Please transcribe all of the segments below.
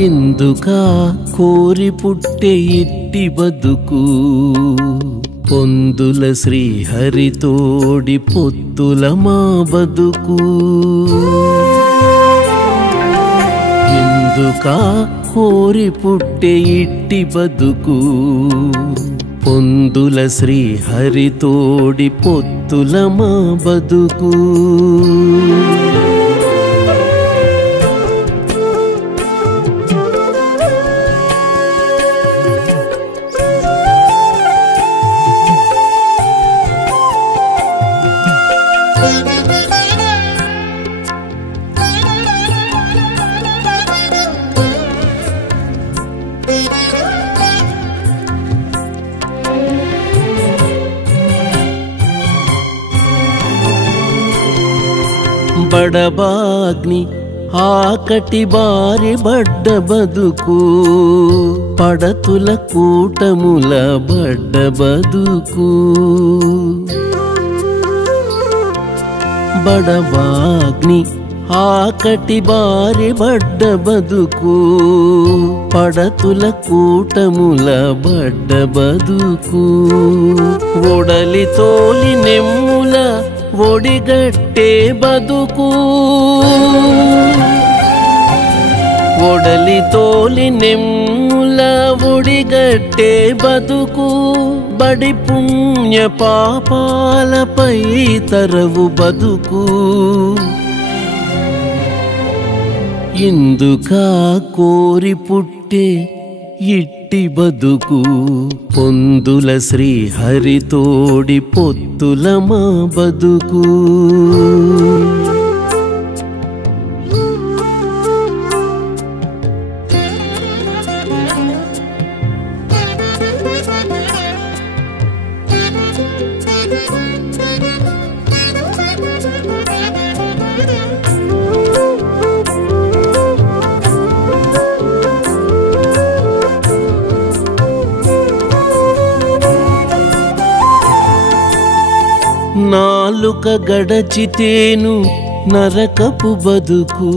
ఎందుకా కోరి పుట్టే ఇట్టి బతుకు పొందుల శ్రీహరితోడి పొత్తుల మా బతుకు ఎందుకా కోరి పుట్టే ఇట్టి బతుకు పొందుల శ్రీహరితోడి పొత్తుల మా బతుకు బడబాగ్ని ఆకటి బారి బడ్డ బతుకు పడతుల కూటముల బడ్డ బతుకు బడబాగ్ని ఆకటి బారి బడ్డ బతుకు పడతుల కూటముల బడ్డ బతుకు ఒడలి తోలి నెమ్ముల ఒడిగట్టే బతుకు ఒడలి తోలి నెమ్ముల ఒడిగట్టే బతుకు బడి పుణ్య పాపాలపై తరవు బతుకు ఎందుకా కోరి పుట్టే ఇట్టి బతుకు పొందుల శ్రీహరితోడి పొత్తుల మా బతుకు నాలుక గడచితేను నరకపు బతుకు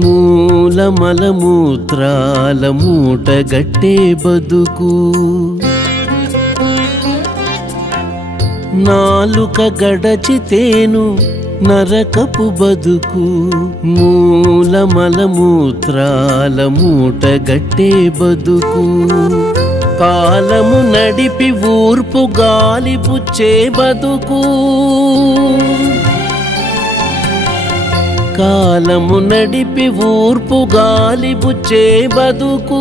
మూలమల మూత్రాల మూటగట్టే బతుకు నాలుక గడచితేను నరకపు బతుకు మూలమల మూత్రాల మూటగట్టే బతుకు కాలము నడిపి ఊర్పు గాలి పుచ్చే బతుకు కాలము నడిపి ఊర్పు గాలి పుచ్చే బతుకు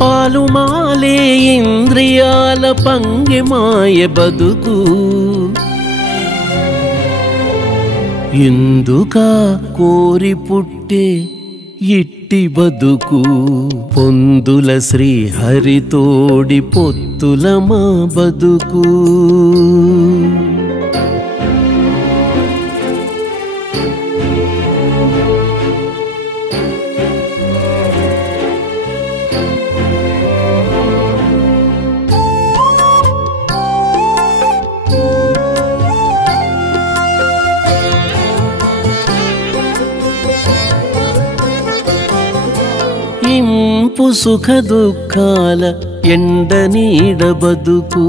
పాలుమాలే ఇంద్రియాల పంగిమాయ బతుకు ఎందుకా కోరి పుట్టే ఇట్టి బతుకు పొందుల శ్రీహరితోడి పొత్తుల మా బతుకు ఇంపు సుఖ దుఃఖాల ఎండ నీడ బతుకు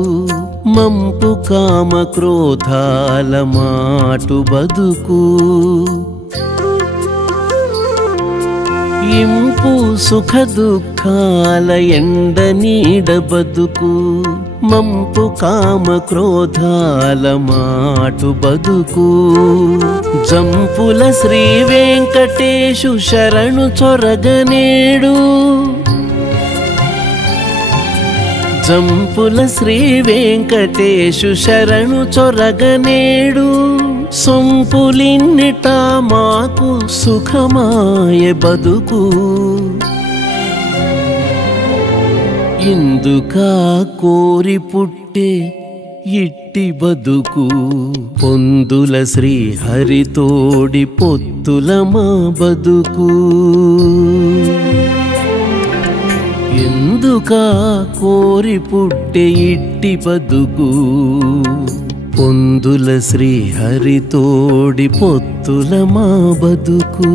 మంపు కామ క్రోధాల మాటు బతుకు ఇంపు సుఖ దుఃఖాల ఎండ నీడ బతుకు మంపు కామ క్రోధాల మాటు బతుకు జంపుల శ్రీ వెంకటేశు శరణు చొరగనేడు జంపుల శ్రీ వెంకటేశు శరణు చొరగనేడు సొంపులిన్నిట మాకు సుఖమాయ బతుకు ఎందుకా కోరి పుట్టే ఇట్టి బతుకు పొందుల శ్రీహరితోడి పొత్తుల మా బతుకు ఎందుకా కోరి పుట్టే ఇట్టి బతుకు పొందుల శ్రీహరితోడి పొత్తుల మా బతుకు